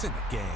points in the game.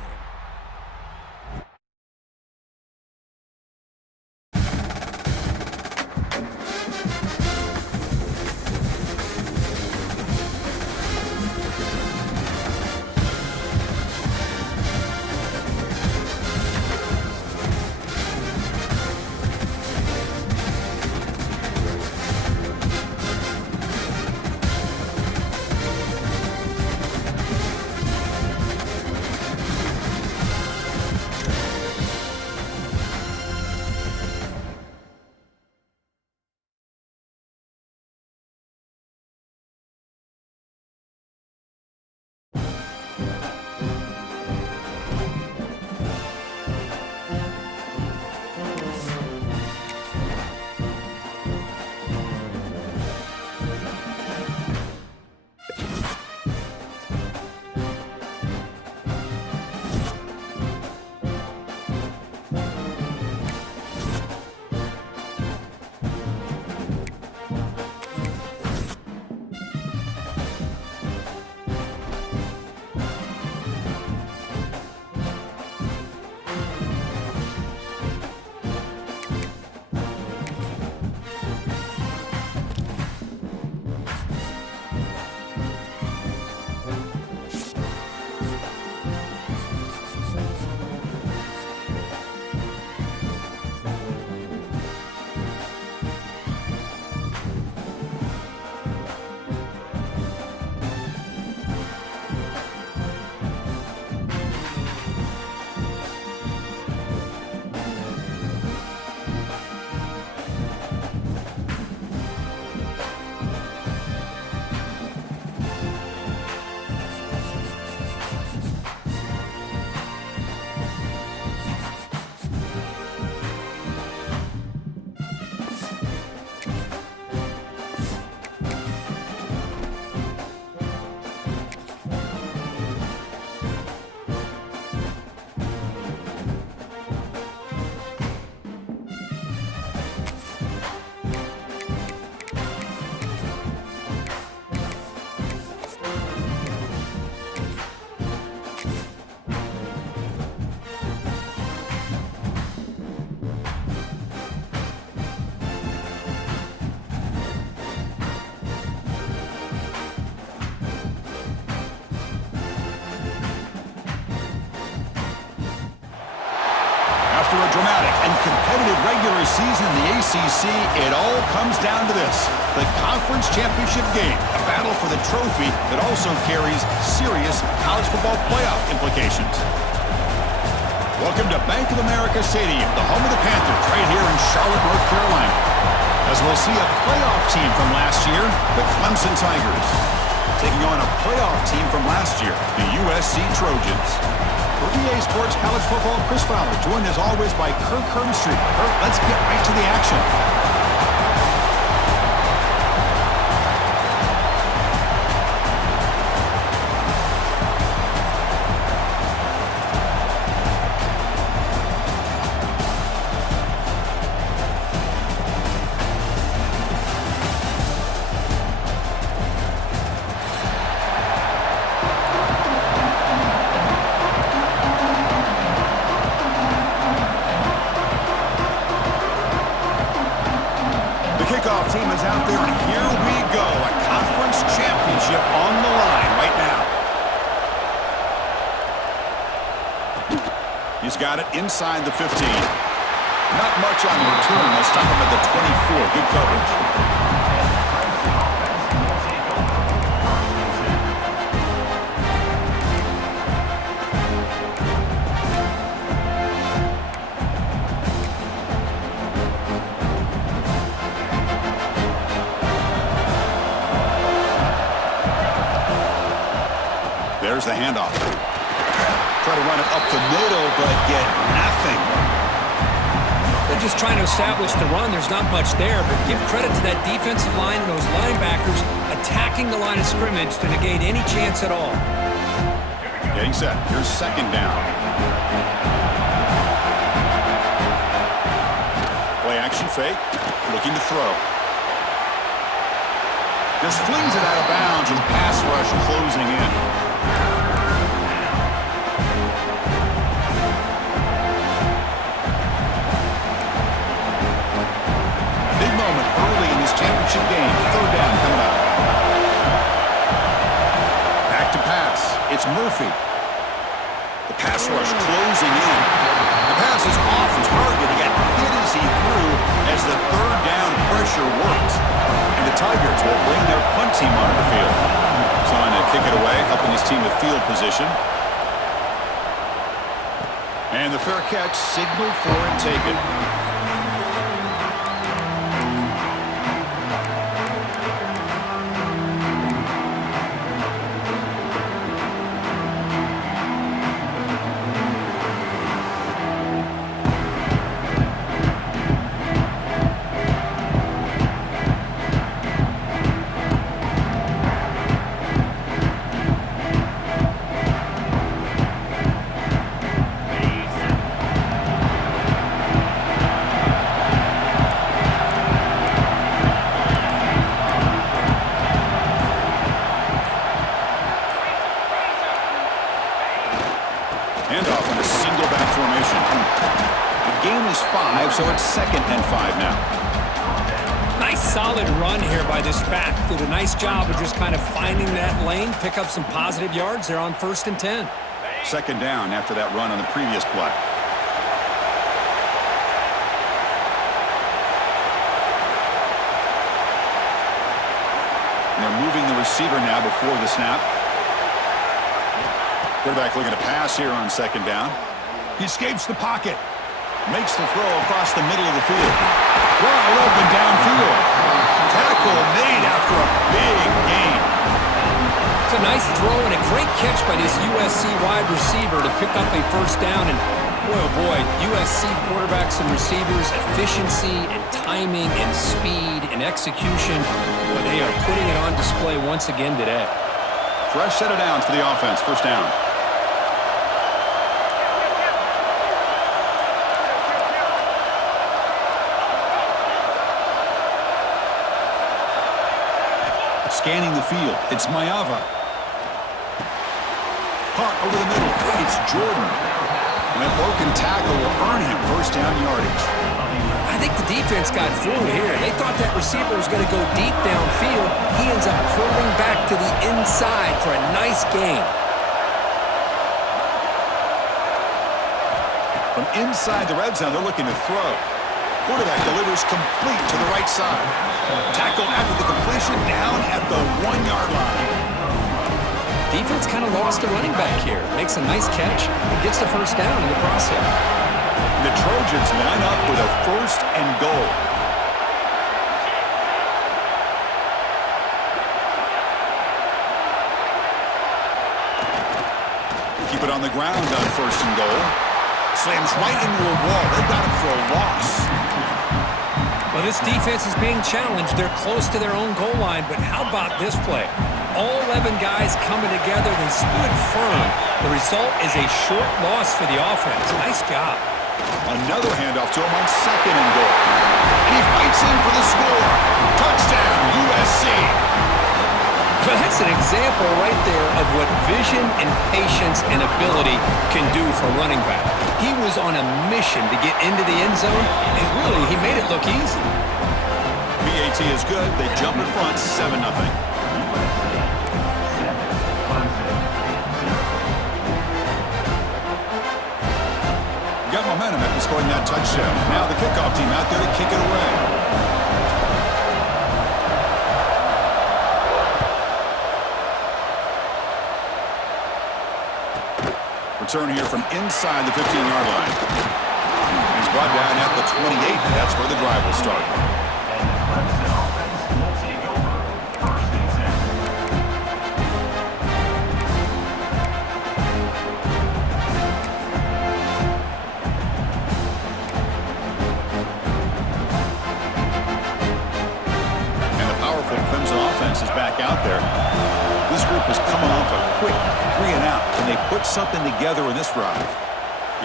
After a dramatic and competitive regular season in the ACC, it all comes down to this: the conference championship game, a battle for the trophy that also carries serious college football playoff implications. Welcome to Bank of America Stadium, the home of the Panthers, right here in Charlotte, North Carolina. As we'll see a playoff team from last year, the Clemson Tigers, taking on a playoff team from last year, the USC Trojans. For EA Sports College Football, Chris Fowler, joined as always by Kirk Herbstreit. Kirk, let's get right to the action. Kickoff team is out there, and here we go. A conference championship on the line right now. He's got it inside the 15. Not much on the return. They'll stop him at the 24. Good coverage. There's the handoff. Try to run it up the middle, but get nothing. They're just trying to establish the run. There's not much there, but give credit to that defensive line and those linebackers attacking the line of scrimmage to negate any chance at all. Getting set. Here's second down. Play action fake. Looking to throw. Just flings it out of bounds, and pass rush closing in. championship game. Third down coming up. Back to pass. It's Murphy. The pass rush closing in. The pass is off target. He got hit as he threw as the third down pressure worked. And the Tigers will bring their punt team onto the field. Trying to kick it away, helping his team with field position. And the fair catch signaled for and taken. Handoff in a single back formation. The gain is 5, so it's 2nd and 5 now. Nice solid run here by this back. Did a nice job of just kind of finding that lane, pick up some positive yards. They're on 1st and 10. 2nd down after that run on the previous play. And they're moving the receiver now before the snap. Quarterback looking to pass here on 2nd down. He escapes the pocket. Makes the throw across the middle of the field. Wide open downfield. Tackle made after a big gain. It's a nice throw and a great catch by this USC wide receiver to pick up a 1st down. And boy, oh boy, USC quarterbacks and receivers, efficiency and timing and speed and execution. Boy, they are putting it on display once again today. Fresh set of downs for the offense. 1st down. Scanning the field, it's Mayava. Punt over the middle, it's Jordan. And a broken tackle will earn him 1st down yardage. I think the defense got fooled here. They thought that receiver was going to go deep downfield. He ends up pulling back to the inside for a nice gain. From inside the red zone, they're looking to throw. Quarterback delivers complete to the right side. Tackle after the completion down at the 1-yard line. Defense kind of lost a running back here. Makes a nice catch. Gets the 1st down in the process. The Trojans line up with a 1st and goal. Keep it on the ground on 1st and goal. Slams right into a wall. They've got him for a loss. Well, this defense is being challenged. They're close to their own goal line, but how about this play? All 11 guys coming together. They stood firm. The result is a short loss for the offense. Nice job. Another handoff to him on 2nd and goal. And he fights in for the score. Touchdown, USC. Well, that's an example right there of what vision and patience and ability can do for a running back. He was on a mission to get into the end zone, and really, he made it look easy. BAT is good. They jump in front, 7-0. Got momentum after scoring that touchdown. Now the kickoff team out there to kick it away. Return here from inside the 15-yard line. He's brought down at the 28. That's where the drive will start. And the powerful Crimson offense is back out there. This group is coming off a quick 3-and-out. Can they put something together in this drive?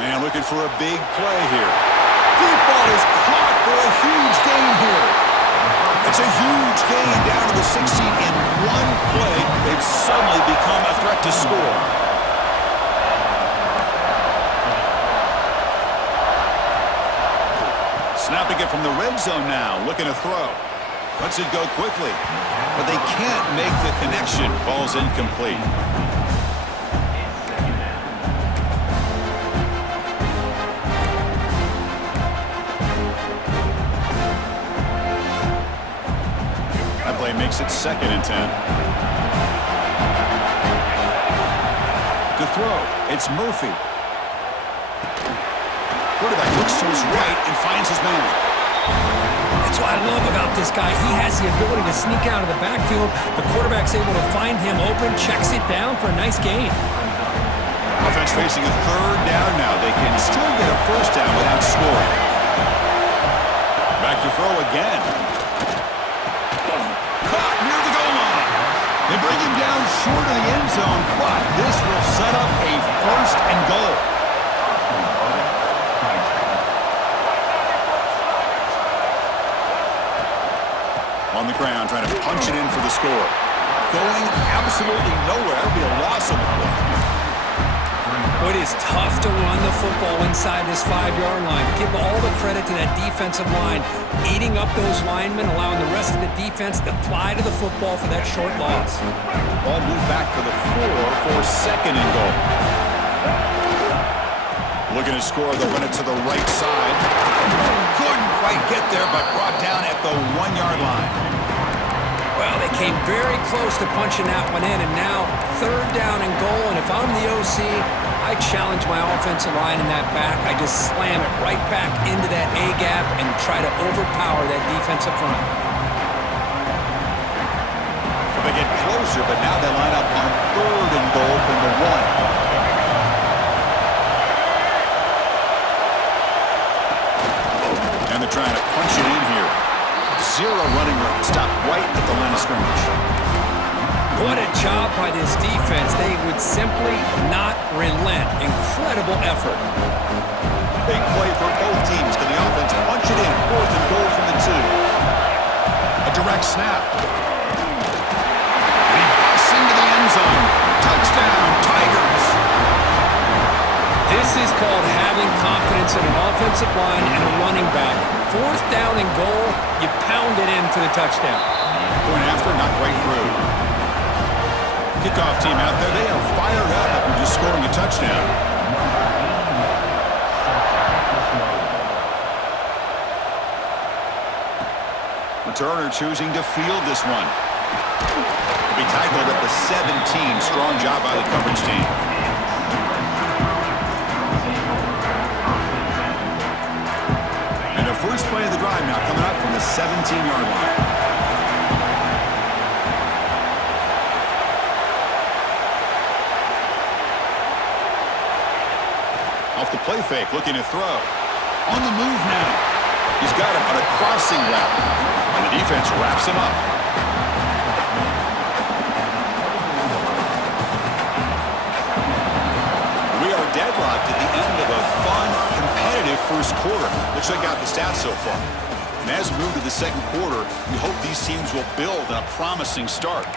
And looking for a big play here. Deep ball is caught for a huge gain here. It's a huge gain down to the 16 in one play. They've suddenly become a threat to score. Snapping it from the red zone now, looking to throw. Lets it go quickly, but they can't make the connection. Ball's incomplete. That play makes it 2nd and 10. To throw, it's Murphy. Quarterback looks to his right and finds his man. That's what I love about this guy. He has the ability to sneak out of the backfield. The quarterback's able to find him open, checks it down for a nice gain. Offense facing a 3rd down now. They can still get a 1st down without scoring. Back to throw again. Caught near the goal line. They bring him down short of the end zone, but this will set up a 1st and goal. On the ground, trying to punch it in for the score. Going absolutely nowhere. That'll be a loss on the play. It is tough to run the football inside this 5-yard line. Give all the credit to that defensive line, eating up those linemen, allowing the rest of the defense to fly to the football for that short loss. Ball moved back to the 4 for 2nd and goal. Looking to score, they'll run it to the right side. Couldn't quite get there, but brought down at the 1-yard line. Well, they came very close to punching that one in, and now 3rd down and goal. And if I'm the OC, I challenge my offensive line in that back. I just slam it right back into that A-gap and try to overpower that defensive front. So they get closer, but now they line up on 3rd and goal from the 1. And they're trying to punch it in here. 0 running room. Stopped right at the line of scrimmage. What a job by this defense. They would simply not relent. Incredible effort. Big play for both teams. Can the offense punch it in? 4th and goal from the 2. A direct snap. And he busts into the end zone. Touchdown, Tigers. This is called having confidence in an offensive line and a running back. 4th down and goal, you pound it in for the touchdown. Going after, not right through. Kickoff team out there, they are fired up after just scoring a touchdown. Returner choosing to field this one. He'll be tackled at the 17. Strong job by the coverage team. First play of the drive now coming up from the 17-yard line. Off the play fake, looking to throw. On the move now. He's got him on a crossing route. And the defense wraps him up. We are deadlocked at the end of a fun, competitive first quarter. Let's check out the stats so far. And as we move to the 2nd quarter, we hope these teams will build on a promising start.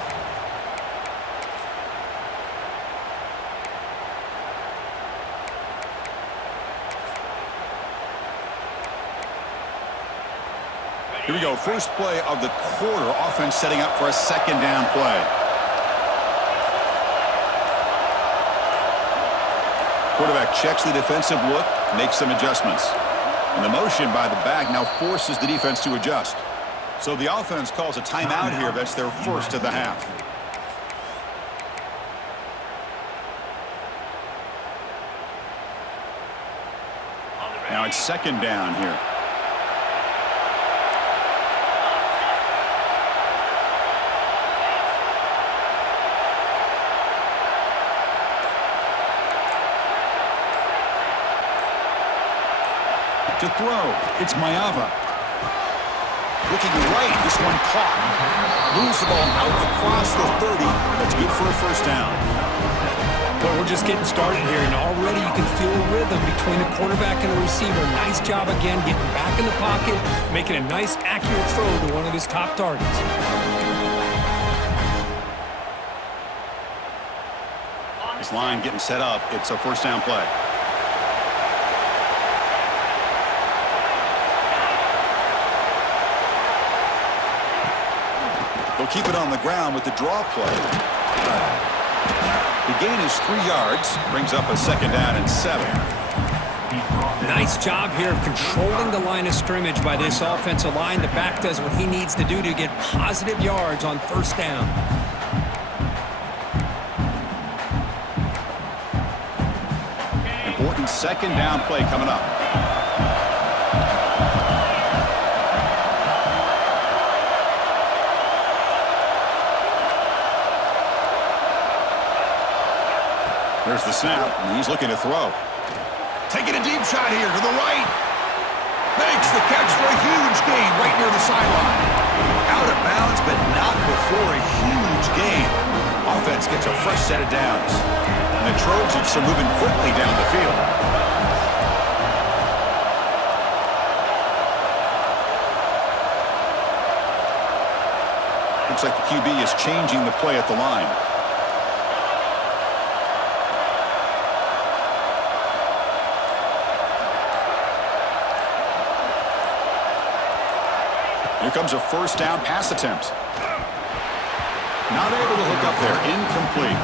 Here we go. First play of the quarter. Offense setting up for a 2nd down play. Quarterback checks the defensive look, makes some adjustments. And the motion by the back now forces the defense to adjust. So the offense calls a timeout here. That's their 1st of the half. Now it's 2nd down here. To throw, it's Mayava. Looking right, this one caught. Moves the ball out across the 30. That's good for a 1st down. Well, we're just getting started here, and already you can feel a rhythm between the quarterback and the receiver. Nice job again, getting back in the pocket, making a nice, accurate throw to one of his top targets. This line getting set up. It's a 1st down play. He'll keep it on the ground with the draw play. The gain is 3 yards, brings up a 2nd down and 7. Nice job here of controlling the line of scrimmage by this offensive line. The back does what he needs to do to get positive yards on 1st down. Important 2nd down play coming up. There's the snap, and he's looking to throw. Taking a deep shot here to the right. Makes the catch for a huge gain right near the sideline. Out of bounds, but not before a huge gain. Offense gets a fresh set of downs. And the Trojans are moving quickly down the field. Looks like the QB is changing the play at the line. Here comes a 1st down pass attempt. Not able to hook up there. Incomplete.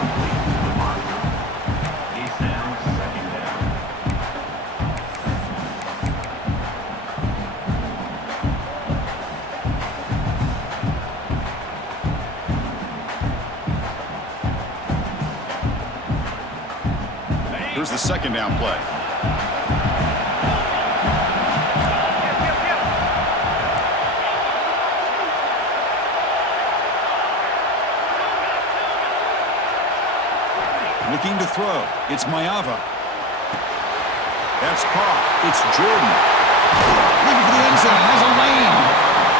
Here's the 2nd down play. Looking to throw. It's Maiava. That's caught. It's Jordan. Looking for the end zone. Has a lane.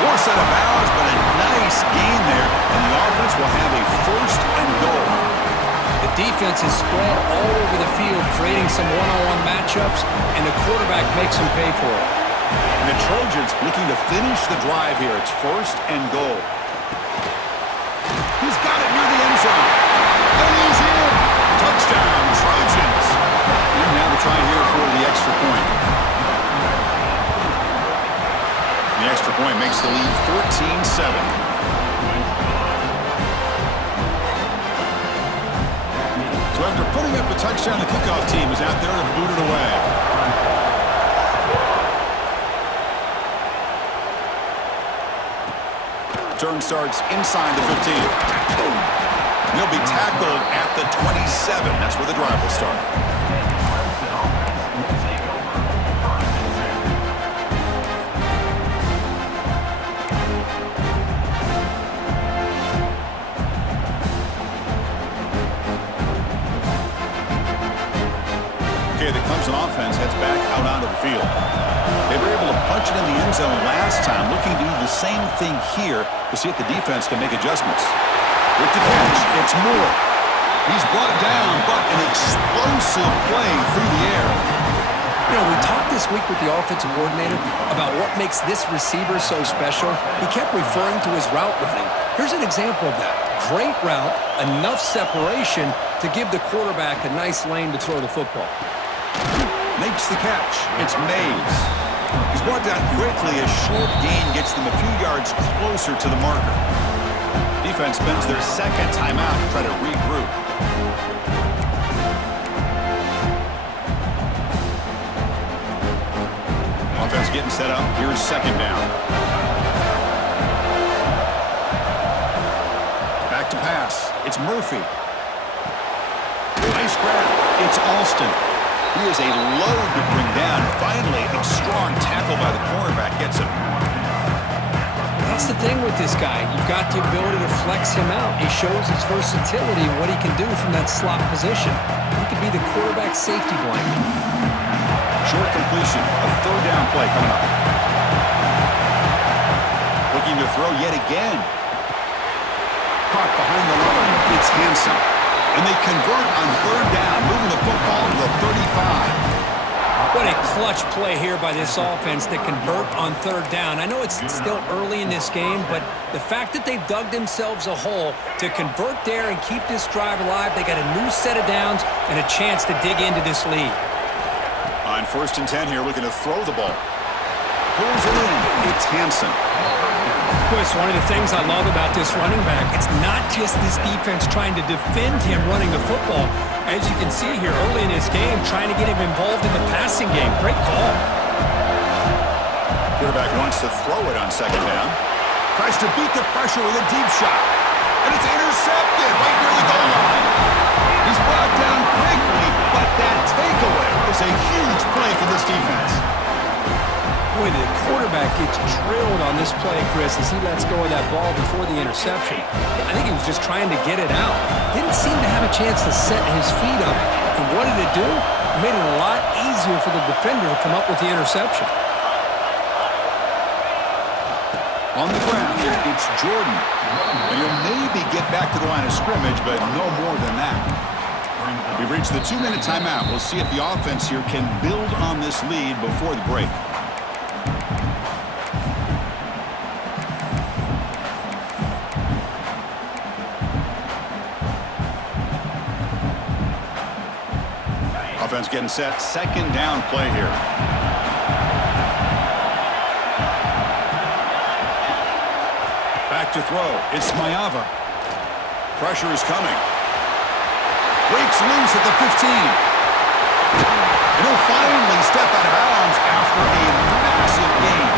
Force out of bounds, but a nice gain there. And the offense will have a 1st and goal. The defense is spread all over the field, creating some one-on-one matchups, and the quarterback makes them pay for it. And the Trojans looking to finish the drive here. It's 1st and goal. He's got it near the end zone. And he's in. Touchdown, Trojans. And now the try here for the extra point. The extra point makes the lead 14-7. So after putting up a touchdown, the kickoff team is out there to boot it away. Turn starts inside the 15. He'll be tackled at the 27. That's where the drive will start. Okay, the Clemson offense heads back out onto the field. They were able to punch it in the end zone last time, looking to do the same thing here to see if the defense can make adjustments. With the catch, it's Moore. He's brought down, but an explosive play through the air. You know, we talked this week with the offensive coordinator about what makes this receiver so special. He kept referring to his route running. Here's an example of that. Great route, enough separation to give the quarterback a nice lane to throw the football. Makes the catch. It's Mays. He's brought down quickly. A short gain gets them a few yards closer to the marker. Defense spends their 2nd timeout to try to regroup. Offense getting set up. Here's 2nd down. Back to pass. It's Murphy. Nice grab. It's Alston. He is a load to bring down. Finally, a strong tackle by the cornerback gets him. That's the thing with this guy. You've got the ability to flex him out. He shows his versatility and what he can do from that slot position. He could be the quarterback safety blanket. Short completion. A 3rd down play coming up. Looking to throw yet again. Caught behind the line. It's Hansen. And they convert on 3rd down, moving the football to the 35. What a clutch play here by this offense to convert on 3rd down. I know it's still early in this game, but the fact that they've dug themselves a hole to convert there and keep this drive alive, they got a new set of downs and a chance to dig into this lead. On 1st and 10 here, looking to throw the ball. Pulls it in. It's Hansen. Well, it's one of the things I love about this running back. It's not just this defense trying to defend him running the football. As you can see here early in his game, trying to get him involved in the passing game. Great call. Quarterback wants to throw it on second down. Tries to beat the pressure with a deep shot. And it's intercepted right near the goal line. He's brought down quickly, but that takeaway is a huge play for this defense. Boy, the quarterback gets drilled on this play, Chris, as he lets go of that ball before the interception. I think he was just trying to get it out. Didn't seem to have a chance to set his feet up. And what did it do? It made it a lot easier for the defender to come up with the interception. On the ground, it's Jordan. And he'll maybe get back to the line of scrimmage, but no more than that. We've reached the 2-minute timeout. We'll see if the offense here can build on this lead before the break. Offense getting set. Second down play here. Back to throw. It's Maiava. Pressure is coming. Breaks loose at the 15. And he'll finally step out of bounds after a massive gain.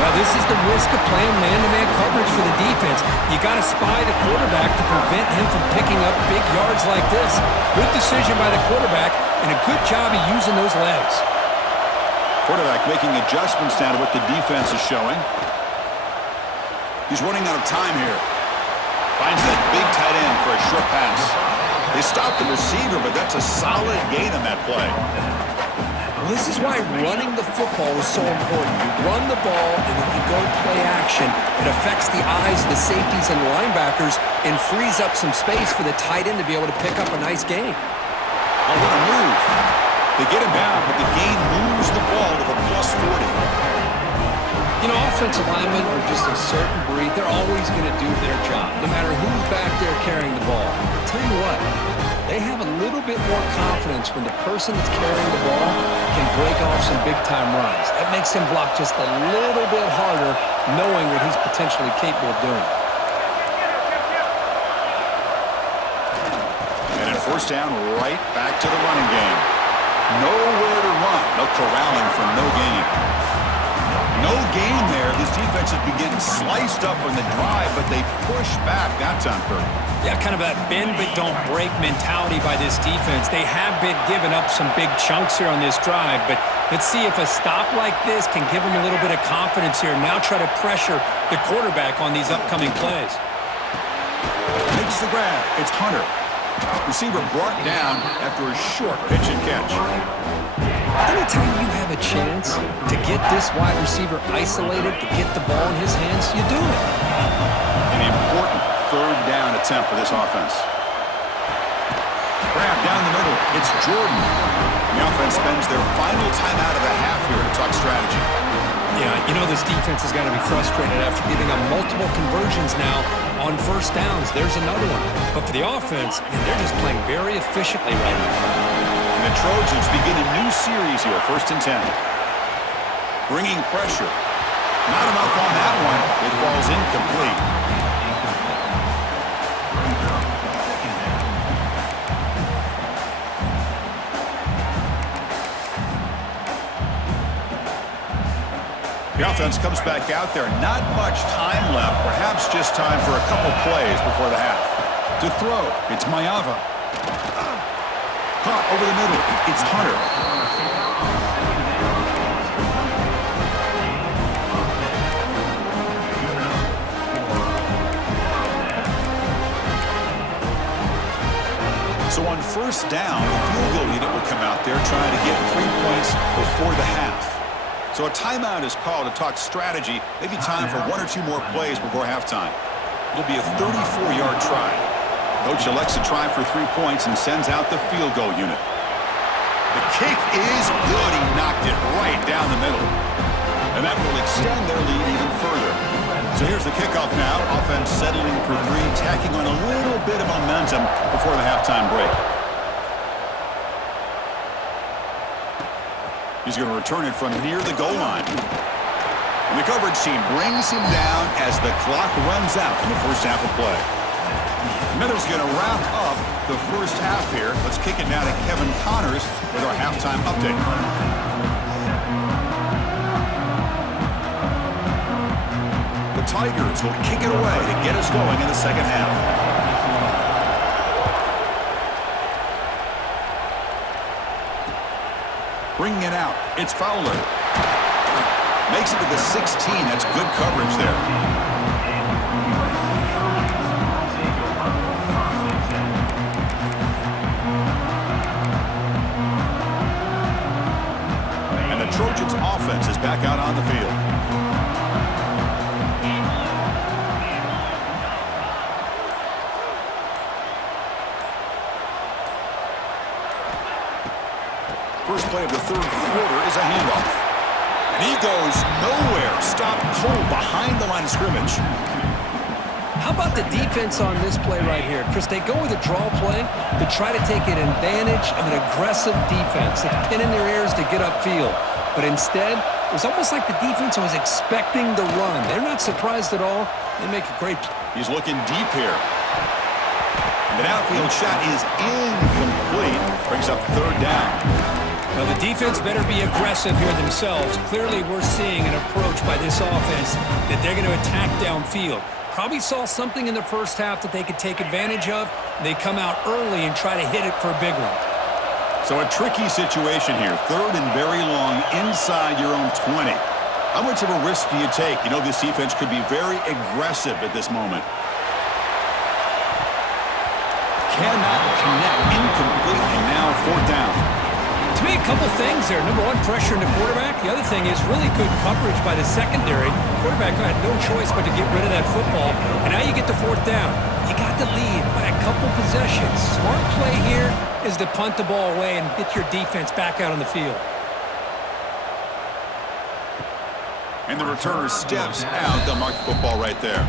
Well, this is the risk of playing man-to-man coverage for the defense. You got to spy the quarterback to prevent him from picking up big yards like this. Good decision by the quarterback, and a good job of using those legs. Quarterback making adjustments now to what the defense is showing. He's running out of time here. Finds that big tight end for a short pass. They stopped the receiver, but that's a solid gain on that play. Well, this is why running the football is so important. You run the ball, and then you go play action. It affects the eyes of the safeties and linebackers and frees up some space for the tight end to be able to pick up a nice gain. Oh, what a move. They get him down, but the gain moves the ball to the plus 40. You know, offensive linemen are just a certain breed. They're always going to do their job, no matter who's back there carrying the ball. I'll tell you what, they have a little bit more confidence when the person that's carrying the ball can break off some big-time runs. That makes him block just a little bit harder, knowing what he's potentially capable of doing. And in first down, right back to the running game. Nowhere to run. No corralling for no gain. No gain there. This defense has been getting sliced up on the drive, but they push back that time, Kirk. Yeah, kind of that bend but don't break mentality by this defense. They have been giving up some big chunks here on this drive, but let's see if a stop like this can give them a little bit of confidence here. Now try to pressure the quarterback on these upcoming plays. Makes the grab. It's Hunter. Receiver brought down after a short pitch and catch. Anytime you have a chance to get this wide receiver isolated, to get the ball in his hands, you do it. An important third down attempt for this offense. Grab down the middle. It's Jordan. The offense spends their final timeout of the half here to talk strategy. Yeah, you know this defense has got to be frustrated after giving up multiple conversions now on first downs. There's another one. But for the offense, man, they're just playing very efficiently right now. And the Trojans begin a new series here, 1st and 10. Bringing pressure. Not enough on that one. It falls incomplete. The offense comes back out there. Not much time left. Perhaps just time for a couple plays before the half. To throw, it's Maiava. Caught over the middle. It's Hunter. So on first down, the field goal unit will come out there trying to get 3 points before the half. So a timeout is called to talk strategy. Maybe time for 1 or 2 more plays before halftime. It'll be a 34-yard try. Coach elects to try for 3 points and sends out the field goal unit. The kick is good. He knocked it right down the middle. And that will extend their lead even further. So here's the kickoff now. Offense settling for 3, tacking on a little bit of momentum before the halftime break. He's going to return it from near the goal line. And the coverage team brings him down as the clock runs out in the first half of play. Meadows going to wrap up the first half here. Let's kick it now to Kevin Connors with our halftime update. The Tigers will kick it away to get us going in the second half. Bringing it out, it's Fowler. Makes it to the 16. That's good coverage there. And the Trojans' offense is back out on the field. First play of the third quarter is a handoff. And he goes nowhere. Stopped cold behind the line of scrimmage. How about the defense on this play right here? Chris, they go with a draw play to try to take an advantage of an aggressive defense. It's pin in their ears to get upfield. But instead, it was almost like the defense was expecting the run. They're not surprised at all. They make a great play. He's looking deep here. The outfield shot is incomplete. Brings up third down. Well, the defense better be aggressive here themselves. Clearly, we're seeing an approach by this offense that they're going to attack downfield. Probably saw something in the first half that they could take advantage of. They come out early and try to hit it for a big one. So a tricky situation here. Third and very long inside your own 20. How much of a risk do you take? You know this defense could be very aggressive at this moment. Cannot connect. Incomplete, and now fourth down. To me, a couple things there. Number one, pressure in the quarterback. The other thing is really good coverage by the secondary. Quarterback had no choice but to get rid of that football. And now you get the fourth down. You got the lead by a couple possessions. Smart play here is to punt the ball away and get your defense back out on the field. And the returner steps out. They'll mark the football right there.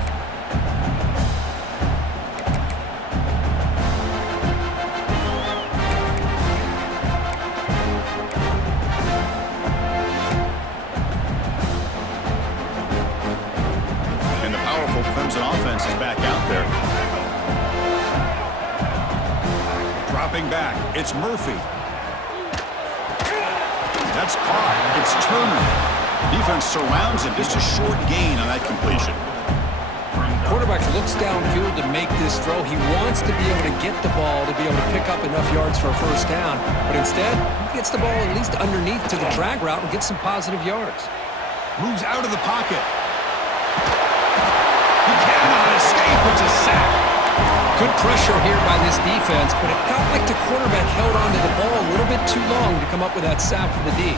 Clemson offense is back out there. Dropping back. It's Murphy. That's caught. It's Turner. Defense surrounds him. Just a short gain on that completion. Quarterback looks downfield to make this throw. He wants to be able to get the ball to be able to pick up enough yards for a first down. But instead, he gets the ball at least underneath to the drag route and gets some positive yards. Moves out of the pocket. He cannot escape. It's a sack. Good pressure here by this defense, but it felt like the quarterback held on to the ball a little bit too long to come up with that sack for the D.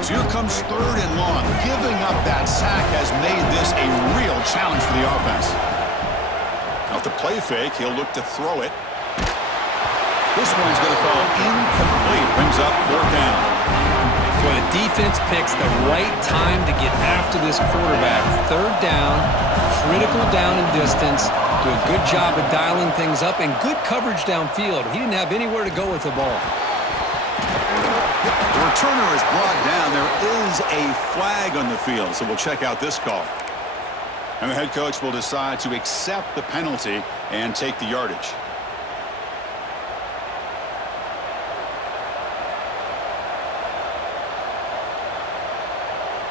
So here comes third and long. Giving up that sack has made this a real challenge for the offense. Now, with the play fake, he'll look to throw it. This one's going to fall incomplete. Brings up fourth down. Well, the defense picks the right time to get after this quarterback. Third down, critical down in distance. Do a good job of dialing things up and good coverage downfield. He didn't have anywhere to go with the ball. The returner is brought down. There is a flag on the field, so we'll check out this call. And the head coach will decide to accept the penalty and take the yardage.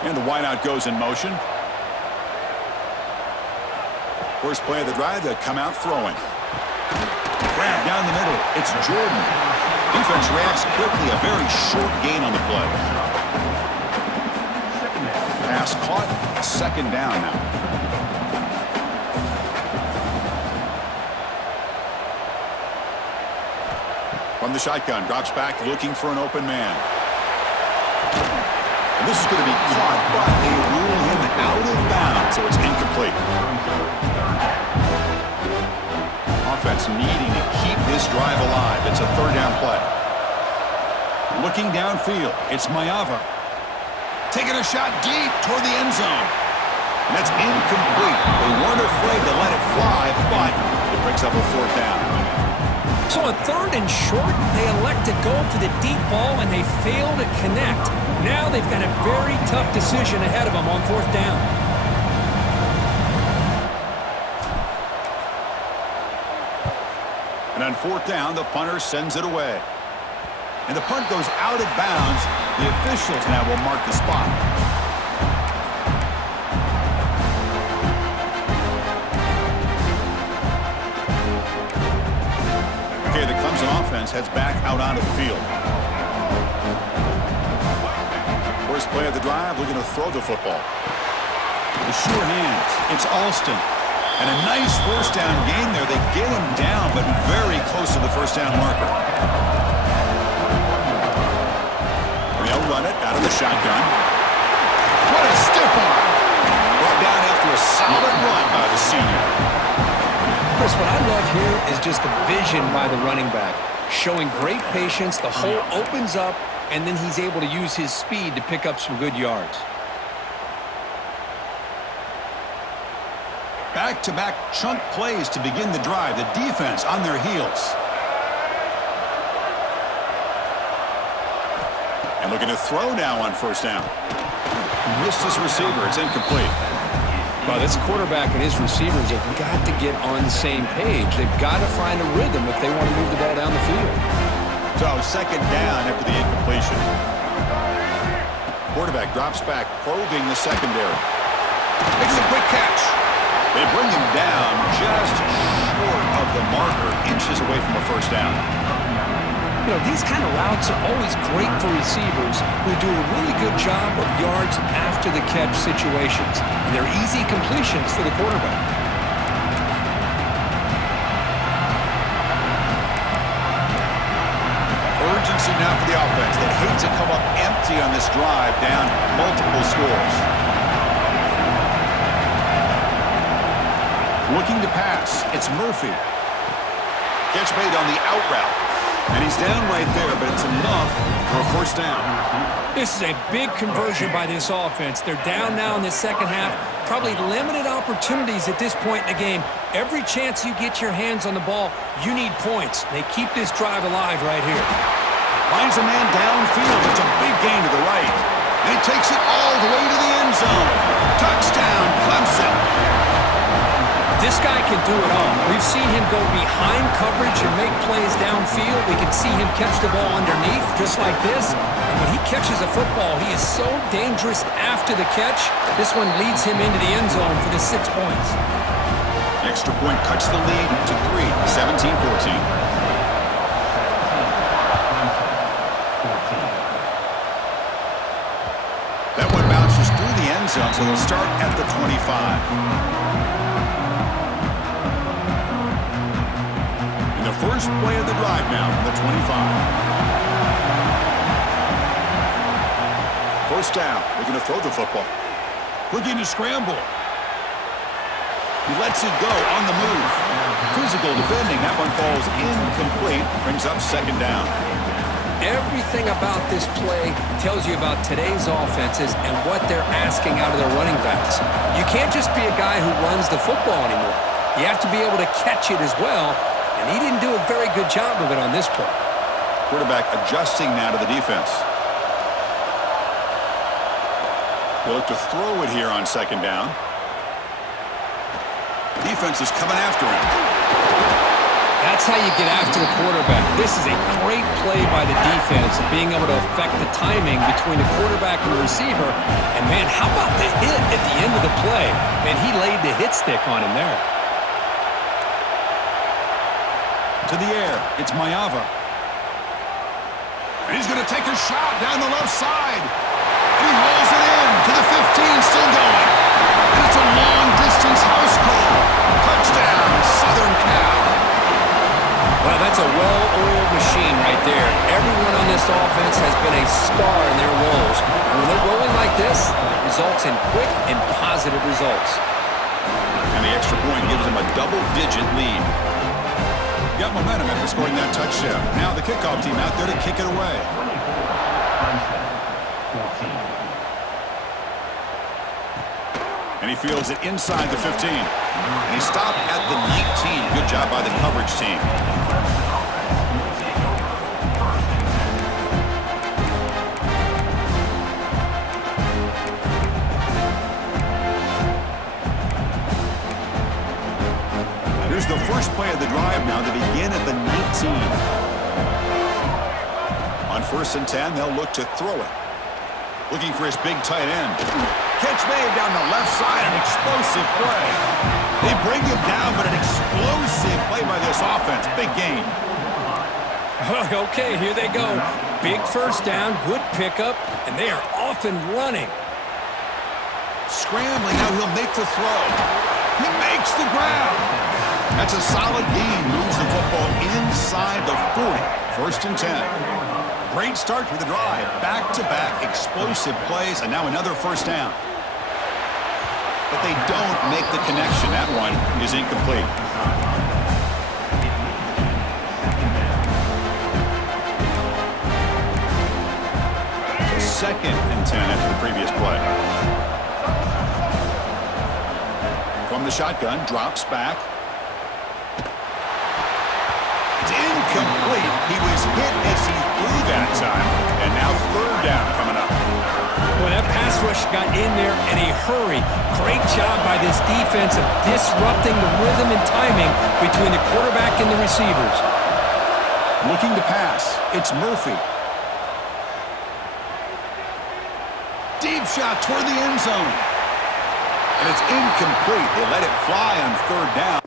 And the wideout goes in motion. First play of the drive, they come out throwing. Grab down the middle. It's Jordan. Defense reacts quickly. A very short gain on the play. Pass caught. Second down now. From the shotgun, drops back looking for an open man. And this is going to be caught, but they rule him out of bounds, so it's incomplete. Offense needing to keep this drive alive. It's a third down play. Looking downfield, it's Mayava. Taking a shot deep toward the end zone. And that's incomplete. They weren't afraid to let it fly, but it brings up a fourth down. So on 3rd and short, they elect to go for the deep ball, and they fail to connect. Now they've got a very tough decision ahead of them on 4th down. And on 4th down, the punter sends it away. And the punt goes out of bounds. The officials now will mark the spot. Okay, the Clemson offense heads back out onto the field. First play of the drive, looking to throw the football. The sure hands. It's Alston. And a nice 1st down gain there. They get him down, but very close to the 1st down marker. And they'll run it out of the shotgun. What a stiff arm. Brought down after a solid run by the senior. Chris, what I love here is just the vision by the running back. Showing great patience, the hole opens up, and then he's able to use his speed to pick up some good yards. Back-to-back chunk plays to begin the drive. The defense on their heels. And looking to throw now on 1st down. Missed his receiver. It's incomplete. Well, this quarterback and his receivers have got to get on the same page. They've got to find a rhythm if they want to move the ball down the field. So 2nd down after the incompletion. Quarterback drops back, probing the secondary. Makes a quick catch. They bring him down just short of the marker, inches away from a 1st down. You know, these kind of routes are always great for receivers who do a really good job of yards after the catch situations. And they're easy completions for the quarterback. Urgency now for the offense. They hate to come up empty on this drive, down multiple scores. Looking to pass. It's Murphy. Catch made on the out route. And he's down right there, but it's enough for a 1st down. This is a big conversion by this offense. They're down now in the 2nd half. Probably limited opportunities at this point in the game. Every chance you get your hands on the ball, you need points. They keep this drive alive right here. Finds a man downfield. It's a big gain to the right. And he takes it all the way to the end zone. Touchdown, Clemson. This guy can do it all. We've seen him go behind coverage and make plays downfield. We can see him catch the ball underneath, just like this. And when he catches a football, he is so dangerous after the catch. This one leads him into the end zone for the 6 points. Extra point cuts the lead to 3, 17-14. That one bounces through the end zone, so they'll start at the 25. The first play of the drive now from the 25. 1st down. Looking to throw the football. Looking to scramble. He lets it go on the move. Physical defending. That one falls incomplete. Brings up 2nd down. Everything about this play tells you about today's offenses and what they're asking out of their running backs. You can't just be a guy who runs the football anymore. You have to be able to catch it as well. And he didn't do a very good job of it on this play. Quarterback adjusting now to the defense. He'll look to throw it here on 2nd down. Defense is coming after him. That's how you get after the quarterback. This is a great play by the defense, being able to affect the timing between the quarterback and the receiver. And, man, how about the hit at the end of the play? Man, he laid the hit stick on him there. To the air, it's Mayava. And he's going to take a shot down the left side. And he hauls it in to the 15, still going. And it's a long-distance house call. Touchdown, Southern Cal. Well, that's a well-oiled machine right there. Everyone on this offense has been a star in their roles. And when they're rolling like this, it results in quick and positive results. And the extra point gives them a double-digit lead. Got momentum after scoring that touchdown. Now the kickoff team out there to kick it away. And he fields it inside the 15. And he stopped at the 19. Good job by the coverage team. now. They begin at the 19. On 1st and 10, they'll look to throw it. Looking for his big tight end. Catch made down the left side, an explosive play. They bring him down, but an explosive play by this offense. Big gain. Okay, here they go. Big first down, good pickup, and they are off and running. Scrambling, now he'll make the throw. He makes the grab. That's a solid gain. Moves the football inside the 40. 1st and 10. Great start to the drive. Back-to-back explosive plays, and now another first down. But they don't make the connection. That one is incomplete. So 2nd and 10 after the previous play. From the shotgun, drops back. It's incomplete. He was hit as he threw that time. And now 3rd down coming up. Well, that pass rush got in there in a hurry. Great job by this defense of disrupting the rhythm and timing between the quarterback and the receivers. Looking to pass. It's Murphy. Deep shot toward the end zone. And it's incomplete. They let it fly on 3rd down.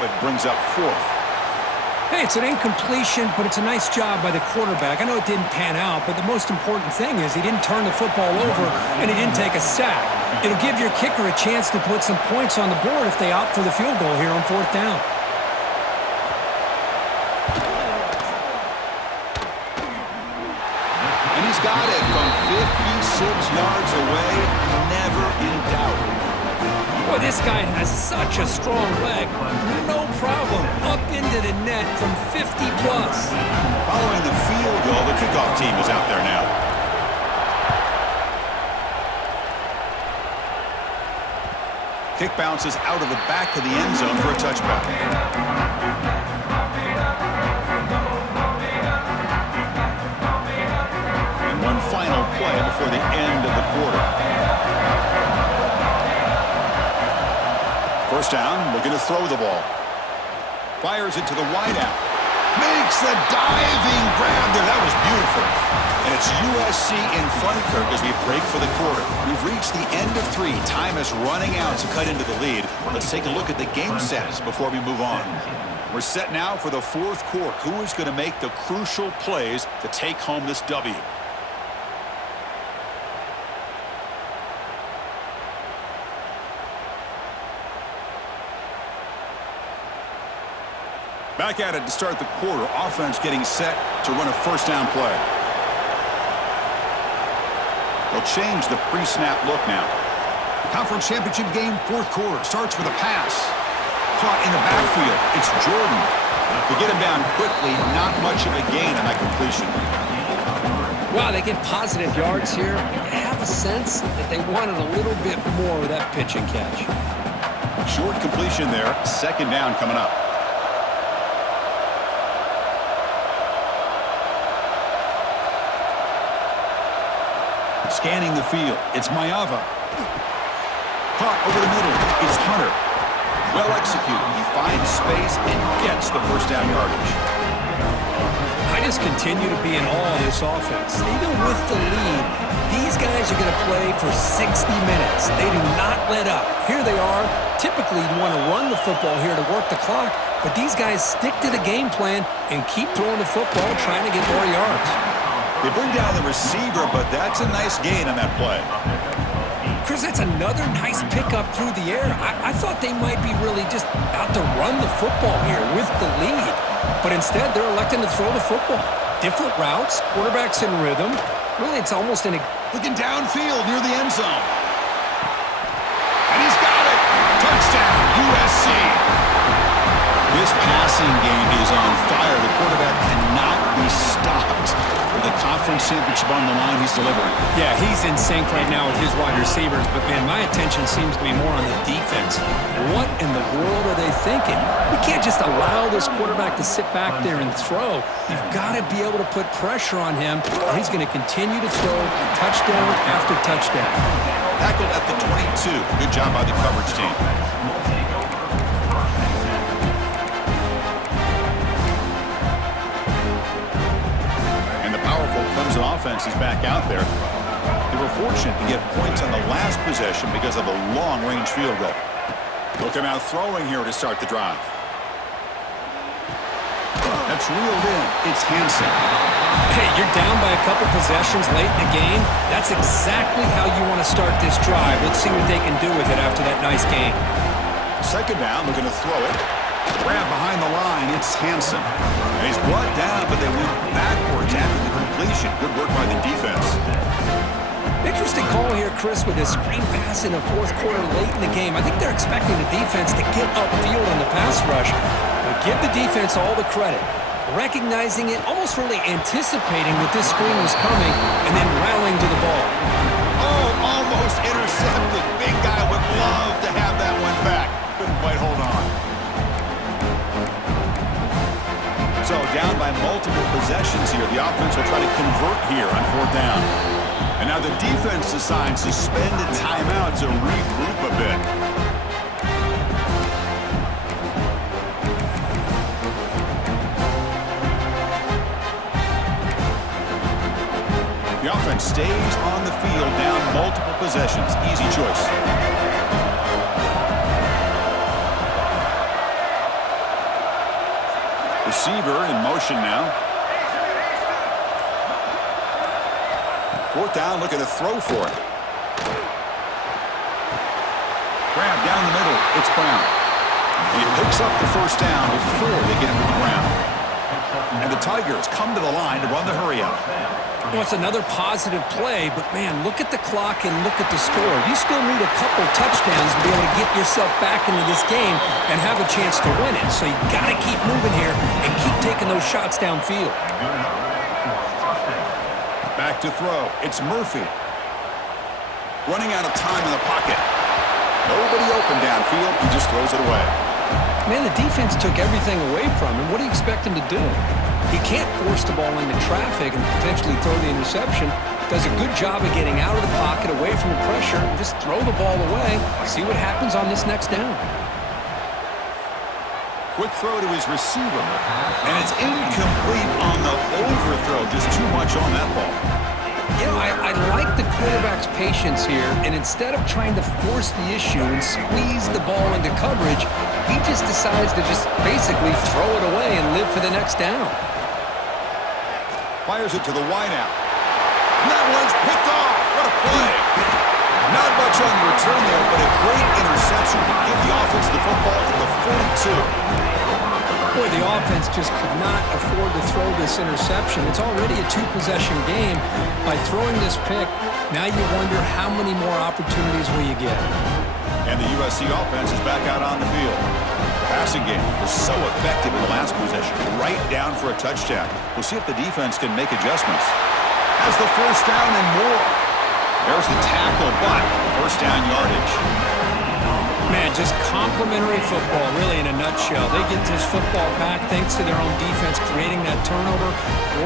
It brings up 4th. Hey, it's an incompletion, but it's a nice job by the quarterback. I know it didn't pan out, but the most important thing is he didn't turn the football over and he didn't take a sack. It'll give your kicker a chance to put some points on the board if they opt for the field goal here on 4th down. And he's got it from 56 yards away. Never in doubt. Boy, this guy has such a strong leg. No problem. Up into the net from 50-plus. Following the field goal, the kickoff team is out there now. Kick bounces out of the back of the end zone for a touchback. And one final play before the end of the quarter. 1st down, looking to throw the ball. Fires it to the wideout. Makes a diving grab there. That was beautiful. And it's USC in front, Kirk, as we break for the quarter. We've reached the end of 3. Time is running out to cut into the lead. Let's take a look at the game sets before we move on. We're set now for the 4th quarter. Who is going to make the crucial plays to take home this W? Back at it to start the quarter. Offense getting set to run a 1st down play. They'll change the pre-snap look now. Conference championship game, 4th quarter. Starts with a pass. Caught in the backfield. It's Jordan. To get him down quickly, not much of a gain on that completion. Wow, they get positive yards here. I have a sense that they wanted a little bit more of that pitch and catch. Short completion there. 2nd down coming up. Scanning the field. It's Mayava. Caught over the middle. It's Hunter. Well executed. He finds space and gets the 1st down yardage. I just continue to be in awe of this offense. Even with the lead, these guys are going to play for 60 minutes. They do not let up. Here they are. Typically, you want to run the football here to work the clock, but these guys stick to the game plan and keep throwing the football, trying to get more yards. They bring down the receiver, but that's a nice gain on that play. Chris, that's another nice pickup through the air. I thought they might be really just out to run the football here with the lead. But instead, they're electing to throw the football. Different routes, quarterbacks in rhythm. Really, it's almost an... Looking downfield near the end zone. And he's got it! Touchdown, USC! This passing game is on fire. The quarterback cannot be stopped with a confident conference championship on the line, he's delivering. Yeah, he's in sync right now with his wide receivers, but, man, my attention seems to be more on the defense. What in the world are they thinking? We can't just allow this quarterback to sit back there and throw. You've got to be able to put pressure on him, or he's going to continue to throw touchdown after touchdown. Tackled at the 22. Good job by the coverage team. Clemson offense is back out there. They were fortunate to get points on the last possession because of a long-range field goal. Looking out throwing here to start the drive. That's reeled in. It's Hansen. Hey, you're down by a couple possessions late in the game. That's exactly how you want to start this drive. Let's see what they can do with it after that nice game. Second down, looking to throw it. Grab behind the line, it's Hansen. And he's brought down, but they went backwards after the completion. Good work by the defense. Interesting call here, Chris, with this screen pass in the fourth quarter late in the game. I think they're expecting the defense to get upfield on the pass rush. But give the defense all the credit. Recognizing it, almost really anticipating that this screen was coming, and then rallying to the ball. Oh, almost intercepted. Big guy would love to have that one back. Couldn't quite hold on. So down by multiple possessions here. The offense will try to convert here on fourth down. And now the defense decides to spend a timeout to regroup a bit. The offense stays on the field down multiple possessions. Easy choice. Receiver in motion now. Fourth down, looking to throw for it. Grab down the middle. It's Brown. And he picks up the first down before they get him to the ground. And the Tigers come to the line to run the hurry out. Well, it's another positive play, but, man, look at the clock and look at the score. You still need a couple touchdowns to be able to get yourself back into this game and have a chance to win it. So you got to keep moving here and keep taking those shots downfield. Back to throw. It's Murphy. Running out of time in the pocket. Nobody open downfield. He just throws it away. Man, the defense took everything away from him. What do you expect him to do? He can't force the ball into traffic and potentially throw the interception. Does a good job of getting out of the pocket, away from the pressure, and just throw the ball away. See what happens on this next down. Quick throw to his receiver. And it's incomplete on the overthrow. Just too much on that ball. You know, I like the quarterback's patience here, and instead of trying to force the issue and squeeze the ball into coverage, he just decides to just basically throw it away and live for the next down. Fires it to the wideout. And that one's picked off. What a play. Not much on the return there, but a great interception to give the offense the football to the 42. Boy, the offense just could not afford to throw this interception. It's already a two-possession game. By throwing this pick, now you wonder how many more opportunities will you get. And the USC offense is back out on the field. The passing game was so effective in the last possession, right down for a touchdown. We'll see if the defense can make adjustments. Has the first down and more. There's the tackle, but first down yardage. Man, just complimentary football, really, in a nutshell. They get this football back thanks to their own defense, creating that turnover,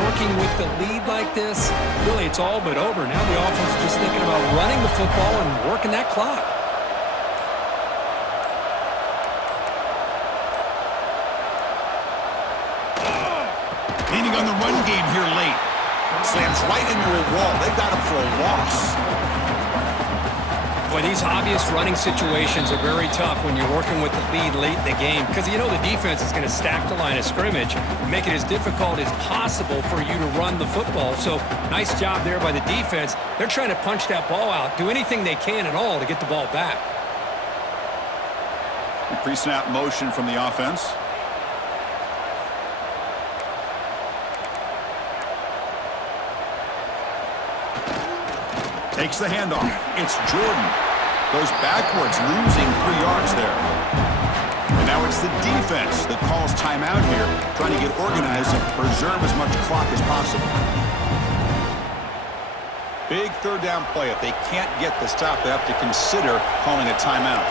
working with the lead like this. Really, it's all but over. Now the offense is just thinking about running the football and working that clock. Leaning on the run game here late. Slams right into a wall. They've got him for a loss. Boy, these obvious running situations are very tough when you're working with the lead late in the game because you know the defense is going to stack the line of scrimmage, make it as difficult as possible for you to run the football. So nice job there by the defense. They're trying to punch that ball out, do anything they can at all to get the ball back. Pre-snap motion from the offense. Takes the handoff. It's Jordan. Goes backwards, losing 3 yards there. And now it's the defense that calls timeout here, trying to get organized and preserve as much clock as possible. Big third down play. If they can't get the stop, they have to consider calling a timeout.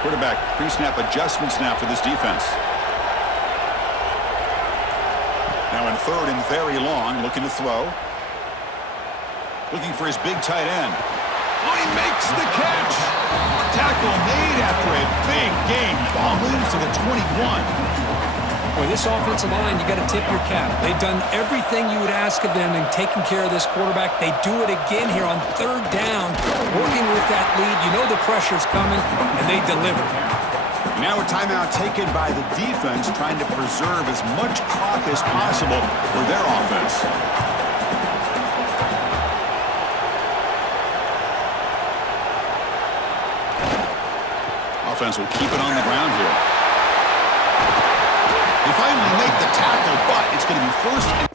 Quarterback pre-snap adjustments now for this defense. Now in third and very long, looking to throw. Looking for his big tight end. Oh, he makes the catch. Tackle made after a big gain. Ball moves to the 21. Boy, this offensive line, you got to tip your cap. They've done everything you would ask of them in taking care of this quarterback. They do it again here on third down, working with that lead. You know the pressure's coming, and they deliver. Now a timeout taken by the defense, trying to preserve as much clock as possible for their offense. Offense will keep it on the ground here. They finally make the tackle, but it's going to be 1st and